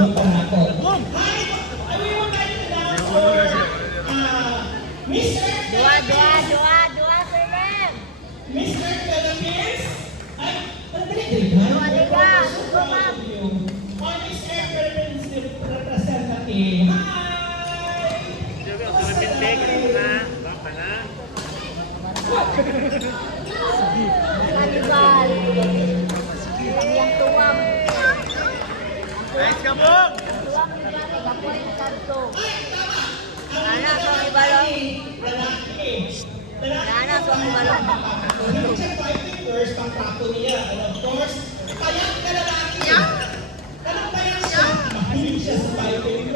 pumunta na ako. Hi! I will like to announce for Mr. Dua, Sir Lem. Mr. Philippines. Ay, dali ba? Dua. Go, ma'am. On Mr. Philippines representative. Hi! Kanibal. Yang tuwang. Nice ka po! Tuwang ni Gani, kapoy ni Kanto. Nana, suwang ibalong. Lalaki. Nana, suwang ibalong. Siya 5 fingers pang tapo niya. And of course, kaya ka lalaki. Tanong kaya siya. Mahilig siya sa 5 fingers.